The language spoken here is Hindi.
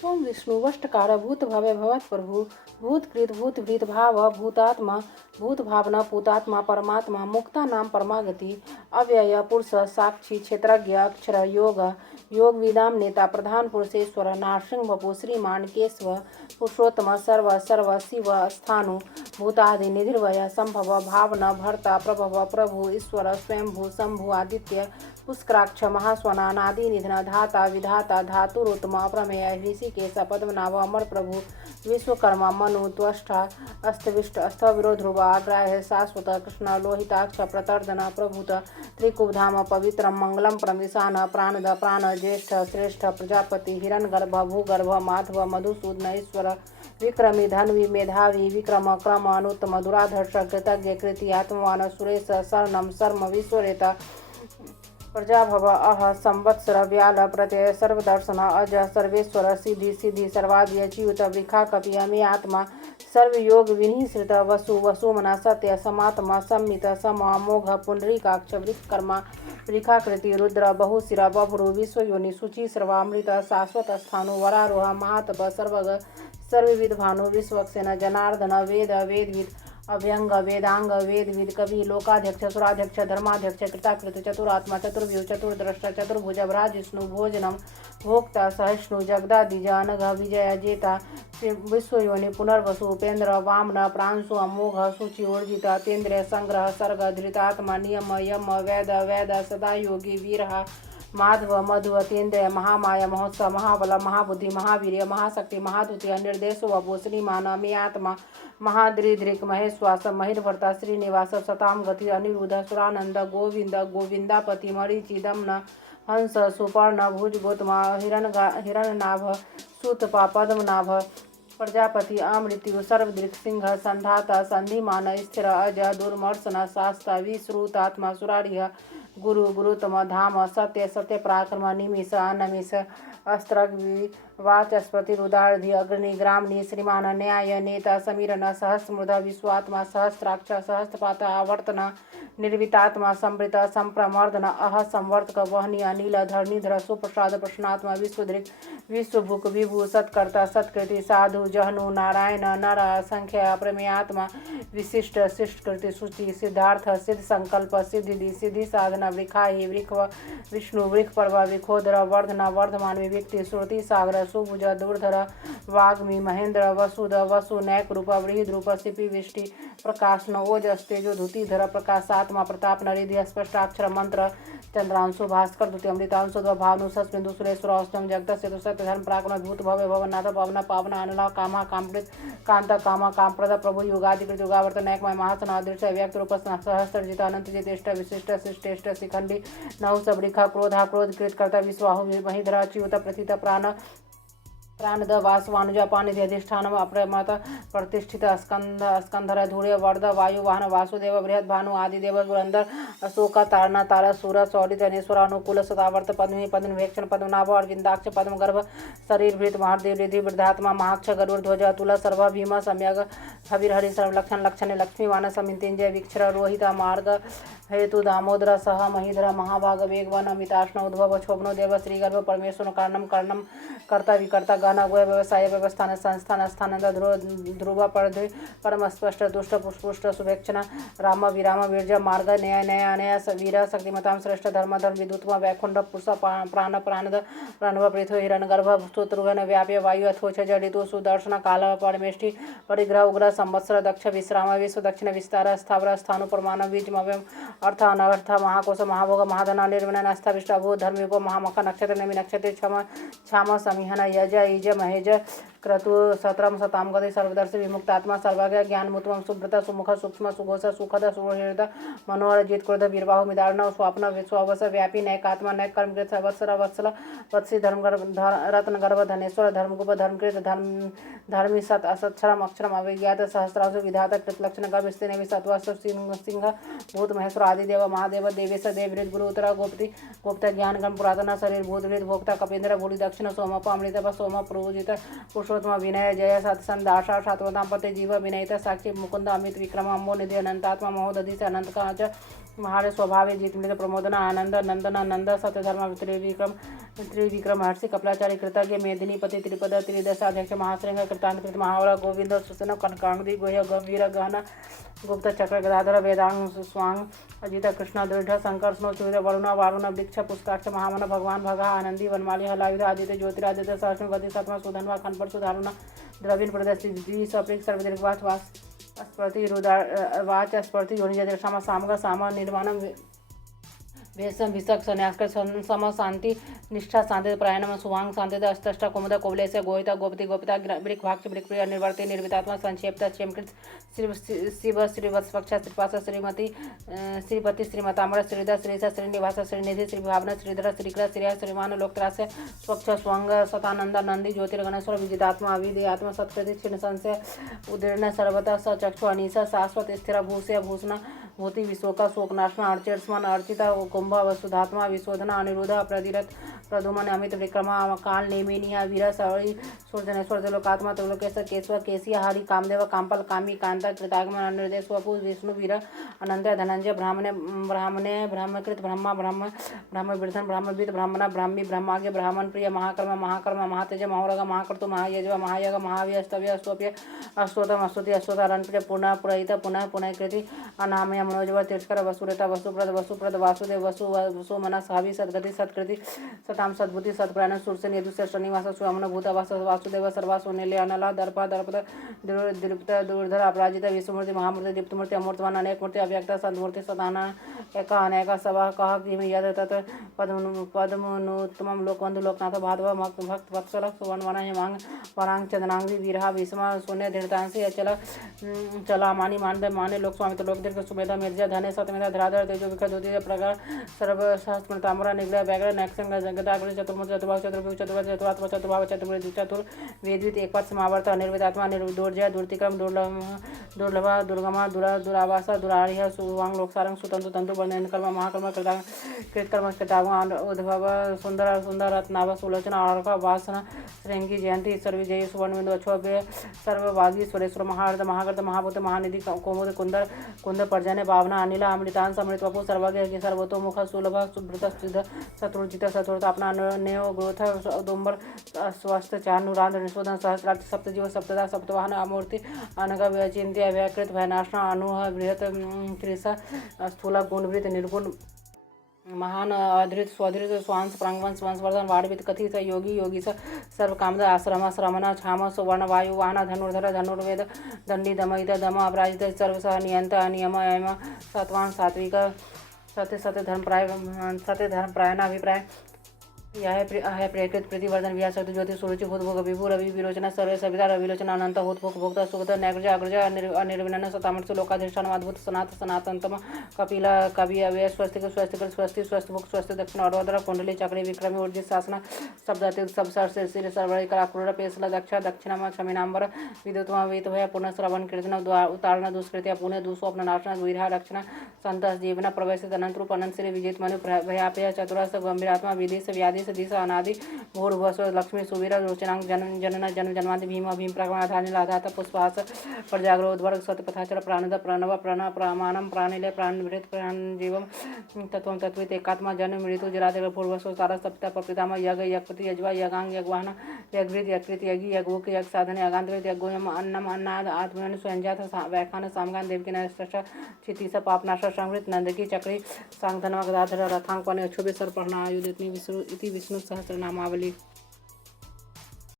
सोम विष्णु वष्टकार भूत भव्य भवत प्रभु भूतकृत भूतभृत भाव भूतात्मा भूत भावना भूतात्मा परमात्मा मुक्ता नाम परमागति अव्यय पुरुष साक्षी क्षेत्रज्ञ अक्षर योग योग विदाम नेता प्रधान पुरुषेश्वर नारसिंह बपु श्रीमान केशव पुरुषोत्तम सर्व सर्व शिव स्थानु भूतादि निधिर्वय संभव भावना भर्ता प्रभव प्रभु ईश्वर स्वयंभू शंभु आदित्य पुष्कराक्ष महास्वनानादि निधन धाता विधाता धातुरोत्तम अप्रमेय ऋषिकेश पद्मनाभ अमर प्रभु विश्वकर्मा मनु त्वष्टा अस्तविष्ट अस्थविरो ध्रुव आग्राह्य शाश्वत कृष्ण लोहिताक्ष प्रतर्दन प्रभुत त्रिकुधाम पवित्रम मंगलम प्रमिशान प्राणद प्राण ज्येष्ठ श्रेष्ठ प्रजापति हिरण्यगर्भ भूगर्भ माधव मधुसूदन ईश्वर विक्रमी धन्वी मेधावी विक्रम क्रम अनुत्तम दुराधर्ष कृतज्ञ कृति आत्मवान सुरेश शरणम शर्म विश्वरेता प्रजाभव अह संवत्सर व्याल प्रत्यय सर्वदर्शन अज सर्वेश्वर सिद्धि सिद्धि सर्वाद्यच्युत वृखा कपि अमे आत्मा सर्वयोग विनिश्रित वसु वसुमना सत्य समात्मा सम्मित सम अमोघ पुंडरीकाक्ष वृत्कर्मा वृखाकृति रुद्र बहुशिरा बभ्रु विश्वयोनि शुचि सर्वामृत शाश्वत स्थानु वरारोह महातप सर्वग सर्वविद भानु विश्वक्सेन जनार्दन वेद वेदविद अभ्यंग वेदांग वेदविद कवि लोकाध्यक्ष सुराध्यक्ष धर्माध्यक्ष कृताकृत चतुरात्मा चतुर्व्यूह चतुर्द्रष्ट चतुर्भुज भ्राजिष्णु भोजनम भोक्ता सहिष्णु जगदादिज अनघ विजय जेता विश्वयोनि पुनर्वसु उपेन्द्र वामन प्रांशु अमोघ शुचि ऊर्जित अतीन्द्रिय संग्रह सर्ग धृतात्मा नियम यम वेद वेद सदा योगी वीरः माधव मधु अतीन्द्रिय महामाया महोत्सव महाबल महाबुद्धि महावीर्य महाशक्ति महादुति निर्देश वपु श्रीमान अमी आत्मा महाद्रिदृक् महेश्वास महिर्भर्ता श्रीनिवास सताम गति अनिरुद्ध सुरानंद गोविंद गोविंदापति मरीचि दमन हंस सुपर्ण भुज गौतमा हिरण्यनाभ सूतपा पद्मनाभ प्रजापति अमृत्यु सर्वदृक् सिंह संधाता संधिमान स्थिर अज दुर्मर्शन शास्ता विश्रुतात्मा सुरारिह गुरु गुरुतम धाम सत्य सत्य पराक्रम निमिष अनमिष अस्त्रग्वि वाचस्पति रुदार्धि अग्नि ग्रामणि श्रीमान न्याय नेता समीरन सहस्रमृद विश्वात्मा सहस्राक्ष सहस्रपात आवर्तन निर्वितात्मा संवृत संप्रमर्दन अह संवर्तक वहनी अनिल धरणीधर सुप्रसाद प्रश्नात्मा विश्वदृक् विश्वभुक विभु सत्कर्ता सत्कृति साधु जहनु नारायण नर असंख्य अप्रमेयात्मा विशिष्ट शिष्टकृति शुचि सिद्धार्थ सिद्ध संकल्प सिद्धि सिद्धि साधना वृखाहि वृख विष्णु वृख पर्व वृखोदर वर्धन वर्धमान विभक्ति श्रुति सागर सुभुज दुर्धर वाग्मी महेंद्र वसुद वसु नैक रूप वृहद रूप सिपि विष्टि प्रकाशन ओजस तेजो धुतिधर प्रकाशात्मा प्रताप नरिधि स्पष्टाक्षर मंत्र चंद्रांशु भास्कर द्वितीय अमृतांशु भावनु सस्मिंदु सुरेश्वर अष्टम जगत सेतु सत्य धर्म प्राकृत भूत भव्य भवनाथ पवन पावन अनला कामा कामकृत कांता कामा कामप्रद प्रभु युगाधिकृत युगावर्त नैकमय महासन अदृश्य व्यक्त रूप सहस्त्रजित अनंत जितेष्ट विशिष्ट शिष्टेष्ट शिखंडी नौ सबृखा क्रोधा क्रोध कृत कर्ता विश्वाहु महिधरा च्युत प्रथित प्राण प्राणद वासवानुज पानिधि अधिष्ठानम अप्रमत प्रतिष्ठित स्कंधर धूर्य वर्ध वायु वाहन वासुदेव बृहद भानु आदिदेव पुरंदर अशोक तारणा तारा सूर सौरी धनेश्वर अनुकूल सदावर्त पद्मी पद्मवेक्षण पद्मनाभ अरविंदाक्ष पद्मगर्भ शरीर भृत महादेव रिधि वृद्धात्मा महाक्ष गरुड़ ध्वज अतुल सर्व भीम सम्यग हविर हरि सर्व लक्षण लक्षण लक्ष्मीवान समितिंजय विक्षर रोहित मार्ग हेतु दामोदर सह महीधर महाभाग वेगवन अमिताष्ण उद्भव क्षोभनो देव श्रीगर्भ परमेश्वर कर्णम कर्णम कर्ता विकर्ता गण व्यवसाय व्यवस्थान संस्थान स्थानंद ध्रुव परम स्पष्ट दुष्ट पुष्पुष्ट शुभेक्षण राम विराम वीर्ज मार्ग न्याय न्याय अनय वीर शक्तिमतां श्रेष्ठ धर्म धर्म विदुत्म वैकुंठ पुरुष प्राण प्राणद प्रणव पृथ्वी हिरण्यगर्भ शत्रुघ्न व्याप्य वायु अथोच जडितो सुदर्शन काल परमेष्टि परिग्रह उग्र संवत्सर दक्ष विश्राम विश्व दक्षिण विस्तार स्थावर स्थानु प्रमाण बीजमव्यम अर्थ अनर्थ महाकोश महाभोग महाधन निर्विण नास्थाविष्ट अभूत धर्मयुग महामख नक्षत्र नमी नक्षत्र क्षम समिहन यज इज महेज क्रतु सत्रम सताम गति सर्वदर्श विमुक्तात्मा सर्वज्ञ ज्ञान मुत्तम सुब्रत सुमुख सूक्ष्म सुघोष सुखद सुहृद मनोहर जित क्रोध वीरबाहु मिदार्ण स्वाप्न विश्वावस व्यापी नैकात्मा नैक कर्मकृत वत्सर वत्सल वत्सी धर्म रत्न गर्भ धनेश्वर धर्मगुप धर्मकृत धर्मी सत असक्षरम अक्षरम अविज्ञात सहस्रासु विधाता कृतलक्षण गर्भ स्त्री सत्वस्त सिंह भूत महेश्वर आदिदेव महादेव देवेश देवृत गुरु उत्तरा गोपति गुप्त ज्ञान गण पुरातन शरीर भूतवृत भोक्ता कपेन्द्र भूलि दक्षिण सोमप अमृत सोम प्रोजित पुरुषोत्तम विनय जय सत्संद आशा सात्वताम पते जीव विनयिता साक्षी मुकुंद अमित विक्रम अम्बो निधि अनंतात्मा महोदधि से अनंत काच महारे स्वभावे जीतमृत प्रमोदन आनंद नंदन नंद सत्यधर्म त्रिविक्रम हर्षि कपलाचार्य कृतज्ञ मेदिनी पति त्रिपद त्रिदशाध्यक्ष महाश्रृंग कृतांत महावरा गोविंद सुसन कनकांगी गोह्य गंभीर गहन गुप्त चक्र गदाधर वेदांग स्वांग अजित कृष्ण दृढ़ शंकर स्नो चूर वरुण वारुण वृक्ष पुष्काक्ष महामन भगवान भगा आनंदी वनमाली हलायुध आदित्य ज्योतिरादित्य सहस्र गति सत्मा सुधन्वा खनपर सुधारुण द्रविण प्रदस्ति द्विसप्रिक सर्वदीर्घवास वास स्पर्ति वाच स्पर्ति योनि क्षमा सामग साम निर्माण भेषम विषक संन्यासकर सम शांति निष्ठा शांति प्रायणम सुवांग शांति अष्ट कुमुद कोवलेश गोहिता गोपति गोपिता वृक भाक्ष वृक प्रिय निर्वर्ति निर्वितात्मा संक्षेपता क्षेमकृत शिव श्रीवत्सपक्ष श्रीपास श्रीमती श्रीपति श्रीमताम्र श्रीधर श्रीष श्रीनिवास श्रीनिधि श्री भावना श्रीधर श्रीकृत श्रिया श्रीमान लोकत्रास स्वच्छ स्वंग सतानंद नंदी ज्योतिर्गणेश्वर विजितात्मा अविधि आत्मा सत्कृति क्षीण संशय उदीर्ण सर्वतः सचक्षु अनीसा शाश्वत स्थिर भूषय भूषण भूति विशोका शोकनाशना अर्चिस्मन अर्चिता कुंभ वसुधात्मा विशोधना अनिरुद्ध प्रदिरत प्रदुमन अमित विक्रमा काल नेमिनिया वीर सवरी सूर्यनेश्वर जलोकात्मा त्रिलोकेश केशव केशिया हरि कामदेव कांपल कामी कांता कृतागमन अनिर्देश वपु विष्णु वीर अनंत धनंजय ब्राह्मणे ब्रह्मकृत ब्रह्मा ब्रह्मवृद्धन ब्रह्मविद ब्राह्मणा ब्राह्मी ब्रह्माग्य ब्राह्मण प्रिय महाकर्म महातेज महारग महाकर्तु महायजव महायग महाव्य स्तव्य अस्तोप्य अस्तोतम अस्तुति अस्तोता रणप्रिय पुनः पुरहित पुनः पुनः कृति अनामय मनोजव तीर्थकर वसुरेता वसुप्रद वासुदेव वसु मना सावी सद्गति सत्कृति सताम सद्बुद्धि सत्प्राण सुरसेन यदुस्य श्रीनिवास सुमन भूतवास वासुदेव सर्वासु निलय अनला दर्प दर्पद दीप्त दूरधर अपराजित विष्णुमूर्ति महामूर्ति दीप्तमूर्ति अमूर्तवान अनेक मूर्ति अव्यक्त सद्मूर्ति सदाना एक अनेक सभा कह किम यद तत् पद्मनुत्तमं लोकबंधु लोकनाथ भाधव भक्त वत्सल सुवर्णवन हेमांग वरांग चंदनांगी वीरहा विषमा शून्य दृढ़तांसी अचल चला मानी मानद माने लोक स्वामित्व लोक दीर्घ सुमेधा मिर्जा धने सतमेधा धराधर तेजो विकर ज्योति प्रकार सर्व सहस्मृताम्र निग्रह व्याघ्र नैक्षंग जगदाग्र चतुर्मुख चतुर्भाव चतुर्भुज चतुर्भुज चतुरात्म चतुर्भाव चतुर्भुज चतुर वेदवित एकपद समावर्त निर्विदात्मा दुर्जय दुर्तिक्रम दुर्लभ दुर्गमा दुरावासा दुरारिह सुवांग लोकसारंग सुतंतु तंतु वर्णन कर्म महाकर्म कृतकर्म कृतागम उद्भव सुंदर सुंदर रत्नाभ सुलोचना अर्क वासना श्रृंगी जयंती सर्वजय सुवर्णबिंदु अक्षोभ्य सर्ववागी सुरेश्वर महार्द महागर्त महाभूत महानिधि कौमुद कुंद पर्जन्य भावना अनिल अमृतान समृत वपु सर्वज्ञ सर्वतोमुख सुलभ सुभृत सिद्ध शत्रुजित शत्रुत अपना नेव ग्रोथ उदुम्बर स्वस्थ चानुरांध्र निशोधन सहस्रार्थ सप्तजीव सप्तदा सप्तवाहन अमूर्ति अनग चिंत्य व्याकृत भयनाशना अनुह बृहत त्रिसा स्थूल गुणवृत निर्गुण महान अधृत स्वधृत स्वांस प्रांगवंश वंशवर्धन वाड़वित कथित योगी योगी सर्व कामद आश्रम श्रमण छाम सुवर्ण वायु वाहन धनुर्धर धनुर्वेद दंडी दमयित दम अपराजित सर्वसह नियंत अनियम अयम सत्वान सात्विक सत्य धर्म प्रायणाभिप्राय यह प्रेकृत प्रतिवर्धन व्यासक्ति ज्योति सुरुचि भूत भोग विभु रवि विरोचना सर्वे सविता रविलोचना अनंत भूत भोग भोक्ता सुगत नैग्रज अग्रज अनिर्विनन सतामर्षु लोकाधिष्ठान अद्भुत सनातनतम कपिल कवि अव्यय स्वस्तिक स्वस्तिक स्वस्ति स्वस्थ भुक स्वस्ति दक्षिण अर्धर कुंडली चक्री विक्रमी ऊर्जित शासन शब्दातीत सब श्री सर्वरी कराक्रूर पेशल दक्ष दक्षिणम क्षमीनांबर विद्युतम वीतभय पुनः श्रवण कीर्तन उतारण दुष्कृत्या पुनः दुस्वप्न नाशना वीरहा रक्षण संत जीवन प्रवेशित अनंत रूप अनंत श्री विजित मनु भयापय चतुरस गंभीरात्मा विधि से व्याधि दिश अनादि भूर्भुवस्व लक्ष्मी सुवीर रोचनांग जनन जन्म जन्मादि भीम प्रगणाधानि लाधात पुष्पहास प्रजाग्रोद्वर्ग सतपथाचर प्राणद प्रणव प्रण प्रमाणम प्राणिले प्राणभृत प्राणजीवम तत्वं तत्वित एकात्मा जन्म मृत्यु जरादेव पूर्वस्व तारा सप्ता पपिताम यज्ञ यज्ञपति यज्वा यगांग यज्वाहन यज्ञृत यकृत यज्ञ यज्ञोक यज्ञ साधन यगांतरित यज्ञोयम अन्नम अन्नाद आत्मन स्वयंजात व्याख्यान सामगान देवकी नष्ट क्षितिस पापनाश संवृत नंदकी चक्री सांगधनव गदाधर रथांकन अक्षोभ्य सर्पहरण आयुध इति विष्णु सहस्रनामावली।